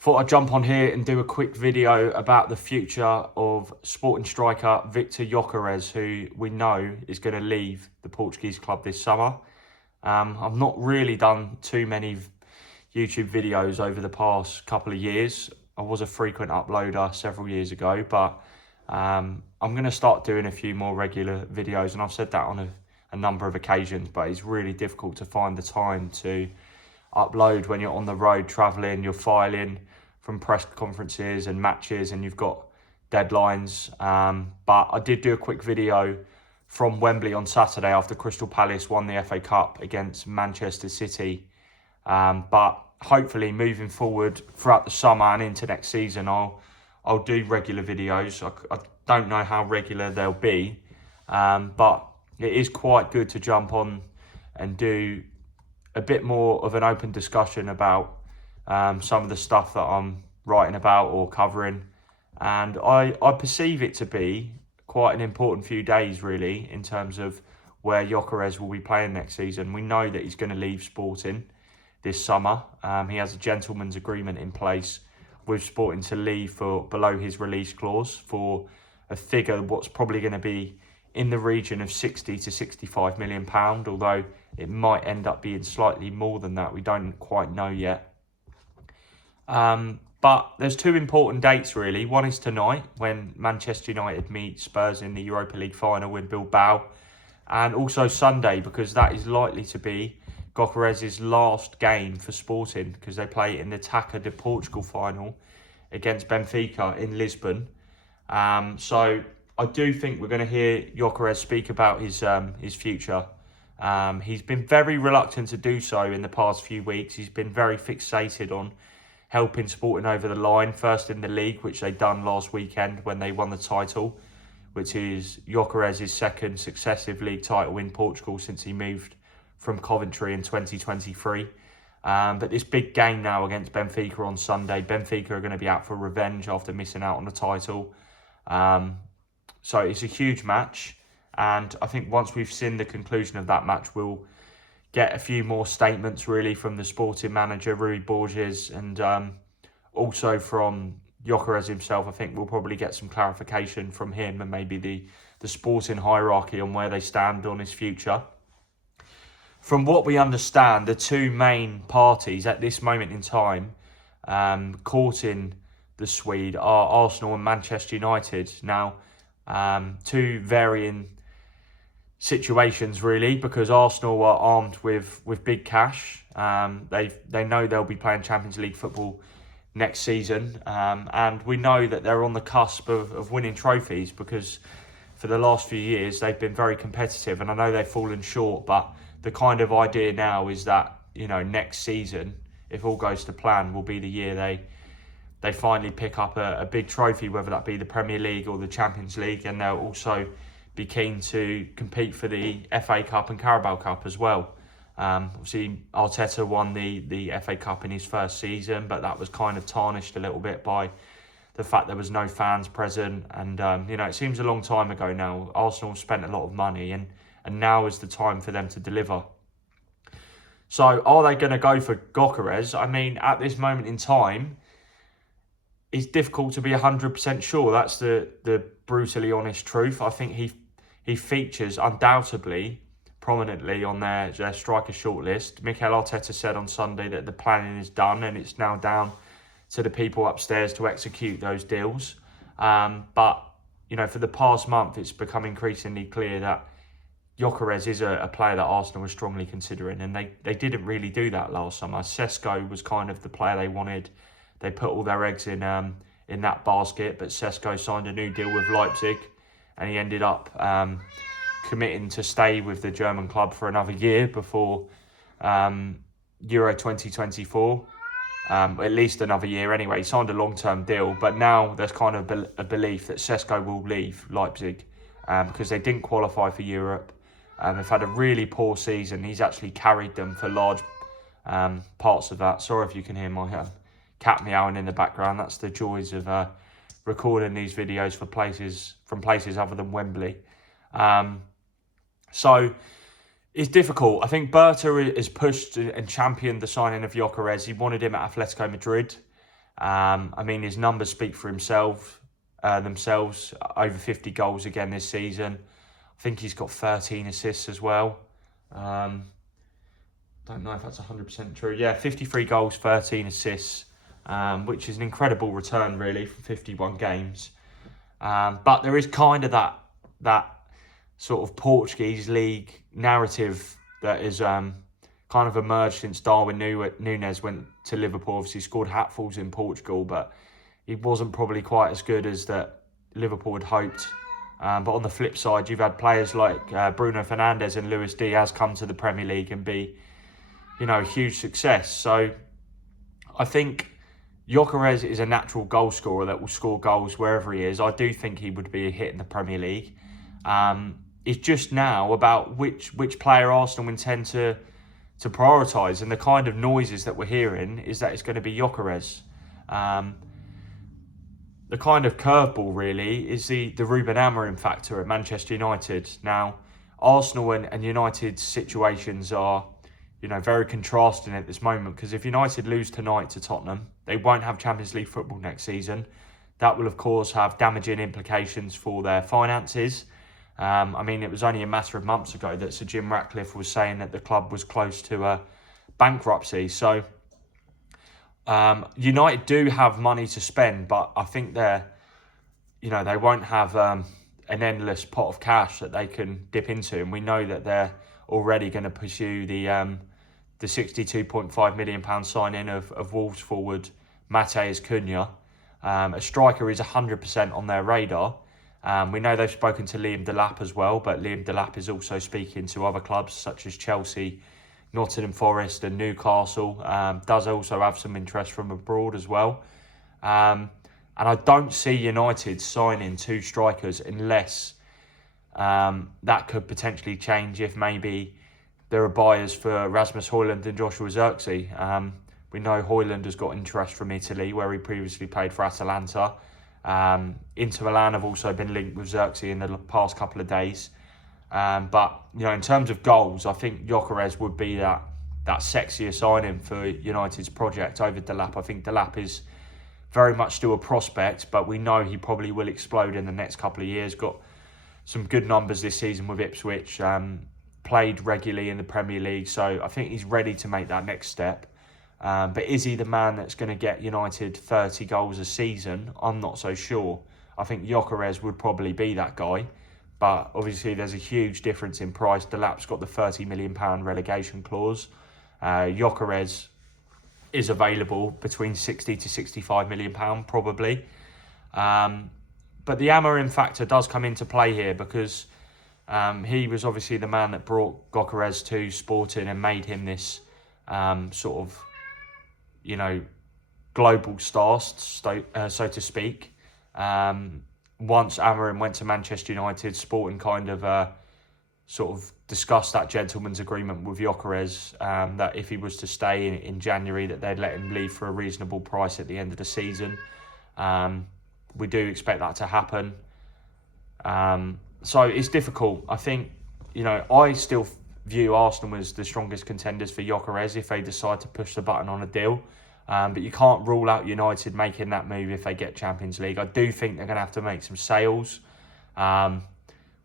Thought I'd jump on here and do a quick video about the future of Sporting striker Viktor Gyokeres, who we know is going to leave the Portuguese club this summer. I've not really done too many YouTube videos over the past couple of years. I was a frequent uploader several years ago, but I'm going to start doing a few more regular videos, and I've said that on a number of occasions, but it's really difficult to find the time to upload when you're on the road travelling, you're filing from press conferences and matches, and you've got deadlines. But I did do a quick video from Wembley on Saturday after Crystal Palace won the FA Cup against Manchester City. But hopefully moving forward throughout the summer and into next season, I'll do regular videos. I don't know how regular they'll be, but it is quite good to jump on and do a bit more of an open discussion about some of the stuff that I'm writing about or covering. And I perceive it to be quite an important few days, really, in terms of where Gyokeres will be playing next season. We know that he's going to leave Sporting this summer. He has a gentleman's agreement in place with Sporting to leave for below his release clause for a figure what's probably going to be in the region of 60 to 65 million pound, although it might end up being slightly more than that. We don't quite know yet. But there's two important dates, really. One is tonight, when Manchester United meet Spurs in the Europa League final in Bilbao. And also Sunday, because that is likely to be Gyokeres' last game for Sporting, because they play in the Taça de Portugal final against Benfica in Lisbon. So I do think we're going to hear Gyokeres speak about his future. He's been very reluctant to do so in the past few weeks. He's been very fixated on helping Sporting over the line, first in the league, which they done last weekend when they won the title, which is Gyokeres' second successive league title in Portugal since he moved from Coventry in 2023. But this big game now against Benfica on Sunday, Benfica are going to be out for revenge after missing out on the title. So it's a huge match. And I think once we've seen the conclusion of that match, we'll get a few more statements, really, from the Sporting manager, Rui Borges, and also from Gyokeres himself. I think we'll probably get some clarification from him and maybe the Sporting hierarchy on where they stand on his future. From what we understand, the two main parties at this moment in time courting the Swede are Arsenal and Manchester United. Now, two varying situations, really, because Arsenal are armed with big cash. They know they'll be playing Champions League football next season, and we know that they're on the cusp of winning trophies, because for the last few years they've been very competitive, and I know they've fallen short, but the kind of idea now is that, you know, next season, if all goes to plan, will be the year they finally pick up a big trophy, whether that be the Premier League or the Champions League, and they'll also be keen to compete for the FA Cup and Carabao Cup as well. Obviously, Arteta won the FA Cup in his first season, but that was kind of tarnished a little bit by the fact there was no fans present. And, you know, it seems a long time ago now. Arsenal spent a lot of money, and now is the time for them to deliver. So are they going to go for Gyokeres? I mean, at this moment in time, it's difficult to be 100% sure. That's the brutally honest truth. I think he features undoubtedly prominently on their striker shortlist. Mikel Arteta said on Sunday that the planning is done and it's now down to the people upstairs to execute those deals. But, you know, for the past month, it's become increasingly clear that Gyokeres is a player that Arsenal was strongly considering, and they didn't really do that last summer. Sesko was kind of the player they wanted. They put all their eggs in that basket, but Sesko signed a new deal with Leipzig, and he ended up committing to stay with the German club for another year before Euro 2024. At least another year anyway. He signed a long-term deal, but now there's kind of a belief that Sesko will leave Leipzig because they didn't qualify for Europe. They've had a really poor season. He's actually carried them for large parts of that. Sorry if you can hear my cat meowing in the background. That's the joys of recording these videos from places other than Wembley. So it's difficult. I think Berta has pushed and championed the signing of Gyokeres. He wanted him at Atletico Madrid. I mean, his numbers speak for themselves. Over 50 goals again this season. I think he's got 13 assists as well. Don't know if that's 100% true. Yeah, 53 goals, 13 assists, which is an incredible return, really, for 51 games. But there is kind of that sort of Portuguese league narrative that is kind of emerged since Darwin Núñez went to Liverpool. Obviously scored hatfuls in Portugal, but he wasn't probably quite as good as that Liverpool had hoped. But on the flip side, you've had players like Bruno Fernandes and Luis Diaz come to the Premier League and be, a huge success. So I think Gyokeres is a natural goal scorer that will score goals wherever he is. I do think he would be a hit in the Premier League. It's just now about which player Arsenal intend to prioritise, and the kind of noises that we're hearing is that it's going to be Gyokeres. The kind of curveball really is the Ruben Amorim factor at Manchester United. Now, Arsenal and United's situations are, very contrasting at this moment, because if United lose tonight to Tottenham, they won't have Champions League football next season. That will, of course, have damaging implications for their finances. I mean, it was only a matter of months ago that Sir Jim Ratcliffe was saying that the club was close to bankruptcy. So United do have money to spend, but I think they won't have an endless pot of cash that they can dip into. And we know that they're already going to pursue the £62.5 million signing of Wolves forward Matheus Cunha. A striker is 100% on their radar. We know they've spoken to Liam Delap as well, but Liam Delap is also speaking to other clubs such as Chelsea, Nottingham Forest and Newcastle. Does also have some interest from abroad as well. And I don't see United signing two strikers unless that could potentially change if maybe there are buyers for Rasmus Højlund and Joshua Zirkzee. We know Højlund has got interest from Italy, where he previously played for Atalanta. Inter Milan have also been linked with Zirkzee in the past couple of days. But, in terms of goals, I think Gyokeres would be that sexier signing for United's project over Delap. I think Delap is very much still a prospect, but we know he probably will explode in the next couple of years. Got some good numbers this season with Ipswich, played regularly in the Premier League, so I think he's ready to make that next step. But is he the man that's going to get United 30 goals a season? I'm not so sure. I think Gyokeres would probably be that guy. But obviously there's a huge difference in price. Delap's got the £30 million relegation clause. Gyokeres is available between £60 to £65 million probably. But the Amorim factor does come into play here because he was obviously the man that brought Gyokeres to Sporting and made him this sort of, global star, so to speak. Once Amorim went to Manchester United, Sporting kind of sort of discussed that gentleman's agreement with Gyokeres, that if he was to stay in January, that they'd let him leave for a reasonable price at the end of the season. We do expect that to happen. So it's difficult. I think, I still view Arsenal as the strongest contenders for Gyokeres if they decide to push the button on a deal. But you can't rule out United making that move if they get Champions League. I do think they're going to have to make some sales.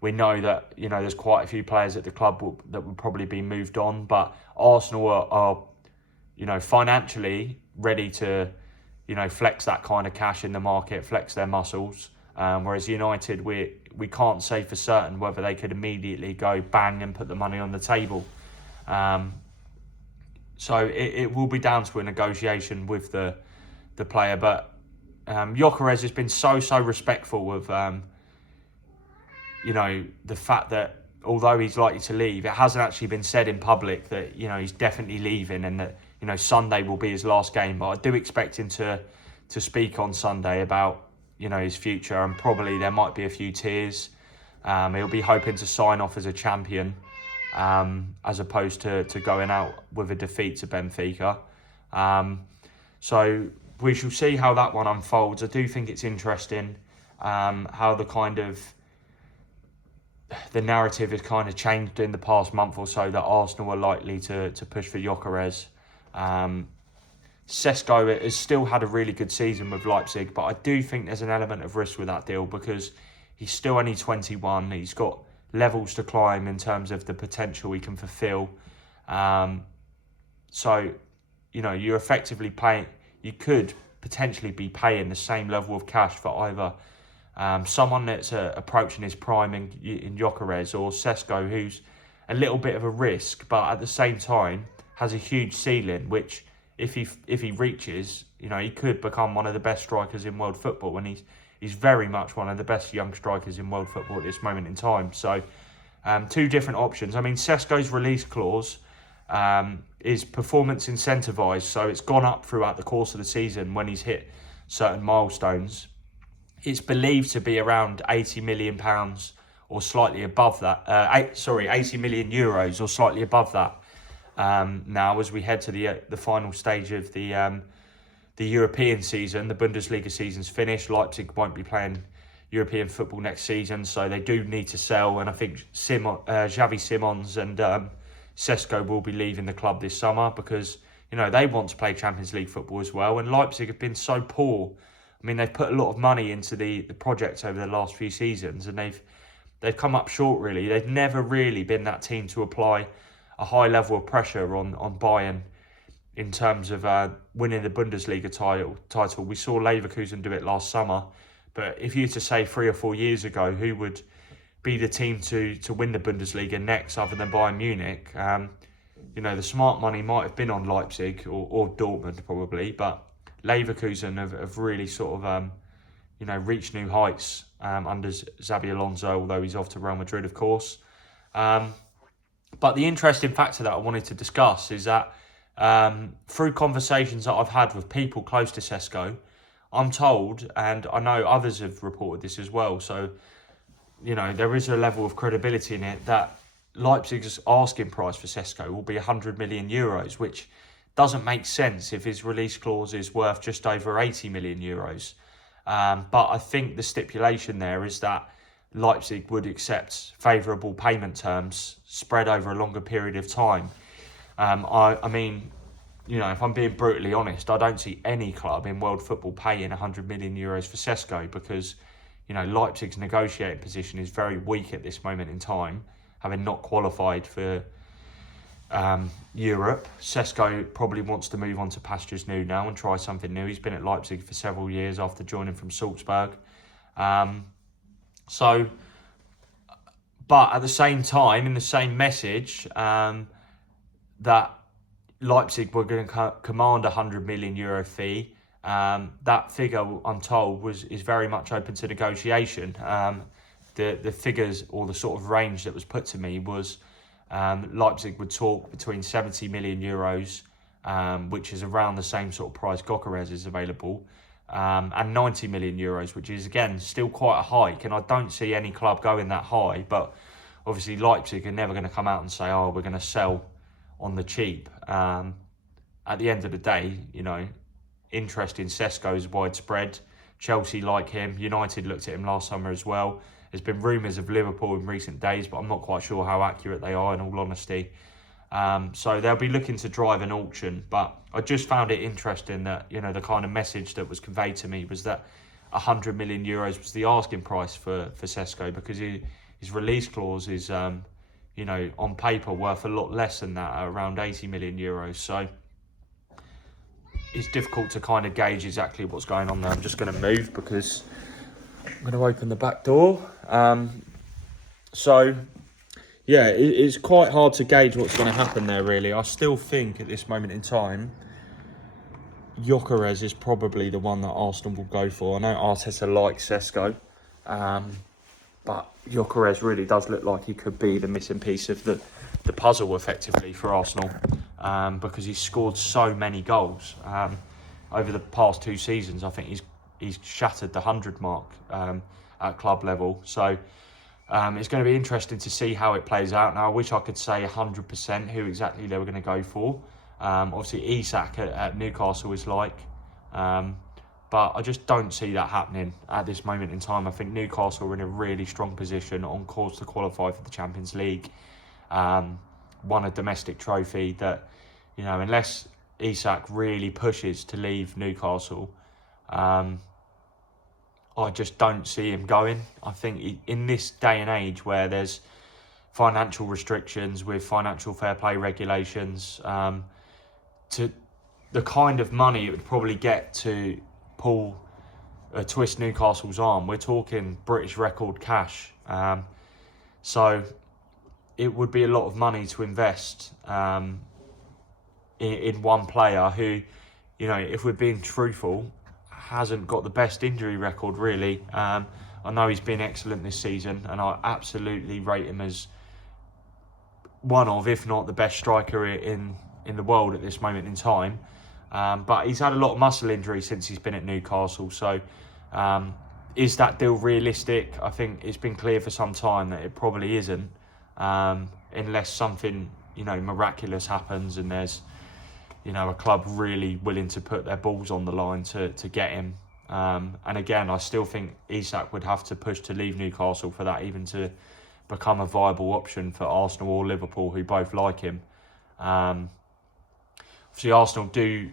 We know that, there's quite a few players at the club that will probably be moved on. But Arsenal are financially ready to, flex that kind of cash in the market, flex their muscles. Whereas United, we can't say for certain whether they could immediately go bang and put the money on the table. So it will be down to a negotiation with the player. But Gyokeres has been so respectful of, the fact that although he's likely to leave, it hasn't actually been said in public that, he's definitely leaving and that, Sunday will be his last game. But I do expect him to speak on Sunday about, his future, and probably there might be a few tears. He'll be hoping to sign off as a champion, as opposed to going out with a defeat to Benfica. So we shall see how that one unfolds. I do think it's interesting how the narrative has kind of changed in the past month or so that Arsenal are likely to push for Gyokeres. Sesko has still had a really good season with Leipzig, but I do think there's an element of risk with that deal because he's still only 21. He's got levels to climb in terms of the potential he can fulfill. So, you're effectively paying. You could potentially be paying the same level of cash for either someone that's approaching his prime in Gyokeres or Sesko, who's a little bit of a risk, but at the same time has a huge ceiling, which if he reaches, he could become one of the best strikers in world football, and he's very much one of the best young strikers in world football at this moment in time. So, two different options. I mean, Sesko's release clause is performance incentivised, so it's gone up throughout the course of the season when he's hit certain milestones. It's believed to be around £80 million or slightly above that. 80 million euros or slightly above that. Now, as we head to the final stage of the European season, the Bundesliga season's finished. Leipzig won't be playing European football next season, so they do need to sell. And I think Xavi Simons and Sesko will be leaving the club this summer because they want to play Champions League football as well. And Leipzig have been so poor. I mean, they've put a lot of money into the project over the last few seasons, and they've come up short, really. They've never really been that team to apply a high level of pressure on Bayern in terms of winning the Bundesliga title. We saw Leverkusen do it last summer, but if you were to say 3 or 4 years ago who would be the team to win the Bundesliga next other than Bayern Munich, the smart money might have been on Leipzig or Dortmund probably, but Leverkusen have really sort of reached new heights under Xabi Alonso, although he's off to Real Madrid, of course. But the interesting factor that I wanted to discuss is that through conversations that I've had with people close to Sesko, I'm told, and I know others have reported this as well, so there is a level of credibility in it, that Leipzig's asking price for Sesko will be 100 million euros, which doesn't make sense if his release clause is worth just over 80 million euros. But I think the stipulation there is that Leipzig would accept favourable payment terms spread over a longer period of time. I mean, if I'm being brutally honest, I don't see any club in world football paying 100 million euros for Sesko because, Leipzig's negotiating position is very weak at this moment in time, having not qualified for Europe. Sesko probably wants to move on to pastures new now and try something new. He's been at Leipzig for several years after joining from Salzburg. But at the same time, in the same message, that Leipzig were going to command a €100 million fee. That figure, I'm told, is very much open to negotiation. The figures or the sort of range that was put to me was Leipzig would talk between €70 million, which is around the same sort of price Gyokeres is available, and €90 million, which is, again, still quite a hike. And I don't see any club going that high. But obviously Leipzig are never going to come out and say, we're going to sell on the cheap. At the end of the day, interest in Sesko is widespread. Chelsea like him. United looked at him last summer as well. There's been rumours of Liverpool in recent days, but I'm not quite sure how accurate they are, in all honesty. So they'll be looking to drive an auction. But I just found it interesting that, the kind of message that was conveyed to me was that 100 million euros was the asking price for Sesko, because his release clause is, on paper worth a lot less than that, at around 80 million euros. So it's difficult to kind of gauge exactly what's going on there. I'm just going to move because I'm going to open the back door. It's quite hard to gauge what's going to happen there, really. I still think at this moment in time, Gyokeres is probably the one that Arsenal will go for. I know Arteta likes Sesko, but Gyokeres really does look like he could be the missing piece of the puzzle, effectively, for Arsenal, because he's scored so many goals. Over the past 2 seasons, I think he's shattered the 100 mark at club level. So it's going to be interesting to see how it plays out. Now, I wish I could say 100% who exactly they were going to go for. Obviously, Isak at Newcastle is like, but I just don't see that happening at this moment in time. I think Newcastle are in a really strong position, on course to qualify for the Champions League. Won a domestic trophy that, unless Isak really pushes to leave Newcastle, I just don't see him going. I think in this day and age where there's financial restrictions with financial fair play regulations, to the kind of money it would probably get to twist Newcastle's arm, we're talking British record cash. So it would be a lot of money to invest in one player who, if we're being truthful, hasn't got the best injury record really. I know he's been excellent this season, and I absolutely rate him as one of, if not the best striker in the world at this moment in time. But he's had a lot of muscle injury since he's been at Newcastle. So is that deal realistic? I think it's been clear for some time that it probably isn't, unless something miraculous happens and there's a club really willing to put their balls on the line to get him. And again, I still think Isak would have to push to leave Newcastle for that even to become a viable option for Arsenal or Liverpool, who both like him. Obviously, Arsenal do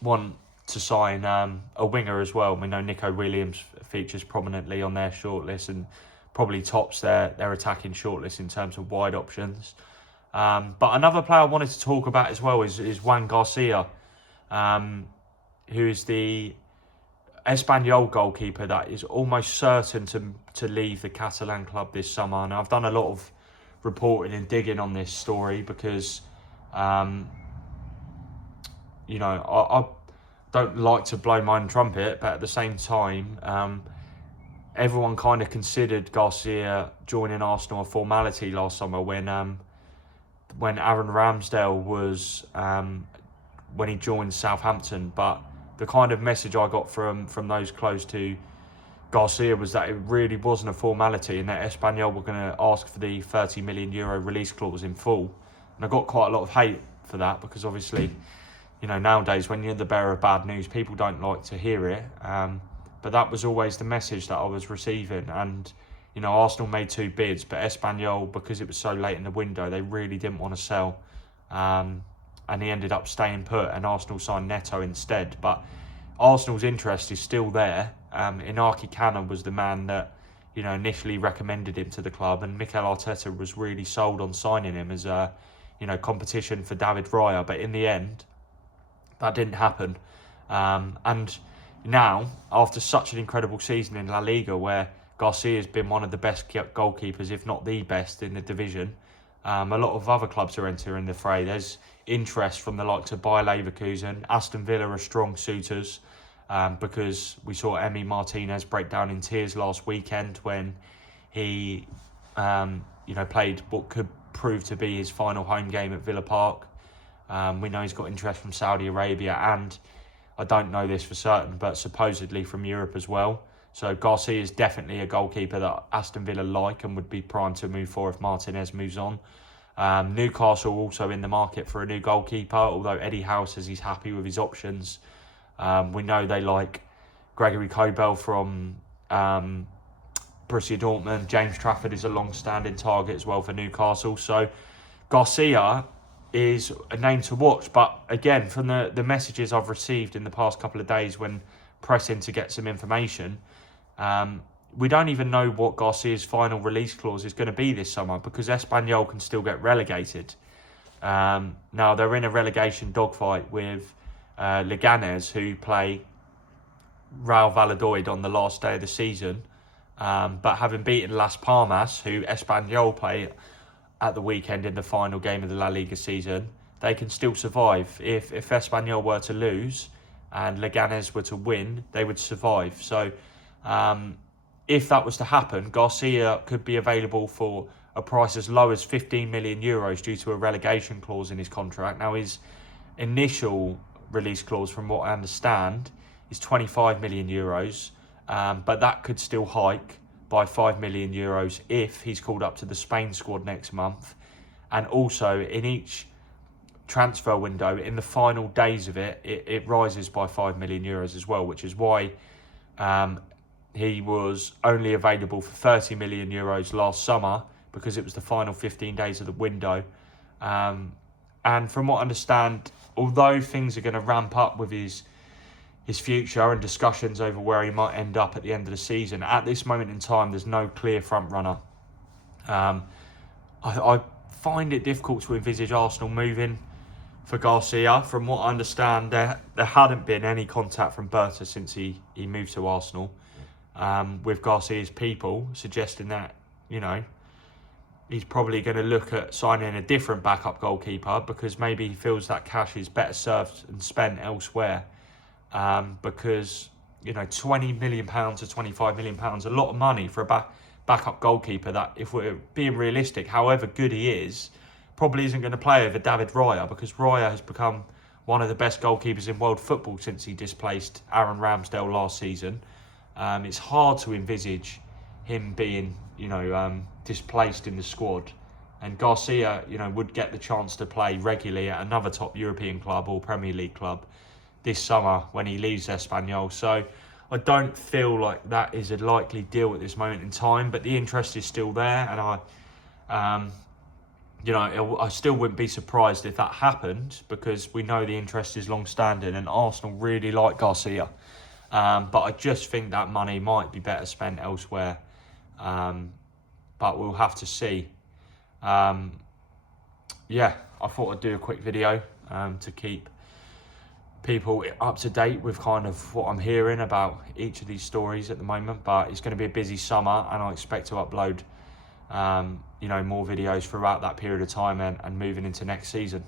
want to sign a winger as well. We know Nico Williams features prominently on their shortlist and probably tops their attacking shortlist in terms of wide options. But another player I wanted to talk about as well is Joan Garcia, who is the Espanyol goalkeeper that is almost certain to leave the Catalan club this summer. And I've done a lot of reporting and digging on this story because, I don't like to blow my own trumpet, but at the same time, everyone kind of considered Garcia joining Arsenal a formality last summer when Aaron Ramsdale was when he joined Southampton. But the kind of message I got from those close to Garcia was that it really wasn't a formality and that Espanyol were going to ask for the €30 million release clause in full. And I got quite a lot of hate for that because obviously, nowadays when you're the bearer of bad news, people don't like to hear it. But that was always the message that I was receiving. And, Arsenal made 2 bids, but Espanyol, because it was so late in the window, they really didn't want to sell. And he ended up staying put, and Arsenal signed Neto instead. But Arsenal's interest is still there. Inaki Cannon was the man that, initially recommended him to the club, and Mikel Arteta was really sold on signing him as a, competition for David Raya. But in the end, that didn't happen. And now, after such an incredible season in La Liga, where Garcia has been one of the best goalkeepers, if not the best in the division, a lot of other clubs are entering the fray. There's interest from the likes of Bayer Leverkusen. Aston Villa are strong suitors because we saw Emi Martinez break down in tears last weekend when he played what could prove to be his final home game at Villa Park. We know he's got interest from Saudi Arabia and, I don't know this for certain, but supposedly from Europe as well. So Garcia is definitely a goalkeeper that Aston Villa like and would be primed to move for if Martinez moves on. Newcastle also in the market for a new goalkeeper, although Eddie Howe says he's happy with his options. We know they like Gregory Kobel from Borussia Dortmund. James Trafford is a long-standing target as well for Newcastle. So Garcia is a name to watch. But again, from the messages I've received in the past couple of days when pressing to get some information, we don't even know what Garcia's final release clause is going to be this summer because Espanyol can still get relegated. Now, they're in a relegation dogfight with Leganés, who play Real Valladolid on the last day of the season. But having beaten Las Palmas, who Espanyol play at the weekend in the final game of the La Liga season, they can still survive. If Espanyol were to lose and Leganés were to win, they would survive. So if that was to happen, Garcia could be available for a price as low as €15 million due to a relegation clause in his contract. Now, his initial release clause, from what I understand, is €25 million, but that could still hike by €5 million if he's called up to the Spain squad next month. And also, in each transfer window, in the final days of it rises by €5 million as well, which is why he was only available for €30 million last summer, because it was the final 15 days of the window. And from what I understand, although things are going to ramp up with his future and discussions over where he might end up at the end of the season, at this moment in time, there's no clear front runner. I find it difficult to envisage Arsenal moving for Garcia. From what I understand, there hadn't been any contact from Berta since he moved to Arsenal, with Garcia's people suggesting that, you know, he's probably going to look at signing a different backup goalkeeper because maybe he feels that cash is better served and spent elsewhere. Because, you know, £20 million to £25 million, a lot of money for a backup goalkeeper that, if we're being realistic, however good he is, probably isn't going to play over David Raya, because Raya has become one of the best goalkeepers in world football since he displaced Aaron Ramsdale last season. It's hard to envisage him being, you know, displaced in the squad. And Garcia, you know, would get the chance to play regularly at another top European club or Premier League club this summer when he leaves Espanyol. So I don't feel like that is a likely deal at this moment in time, but the interest is still there, and I still wouldn't be surprised if that happened, because we know the interest is long-standing and Arsenal really like Garcia. But I just think that money might be better spent elsewhere. But we'll have to see. I thought I'd do a quick video to keep people up to date with kind of what I'm hearing about each of these stories at the moment. But it's going to be a busy summer, and I expect to upload more videos throughout that period of time and moving into next season.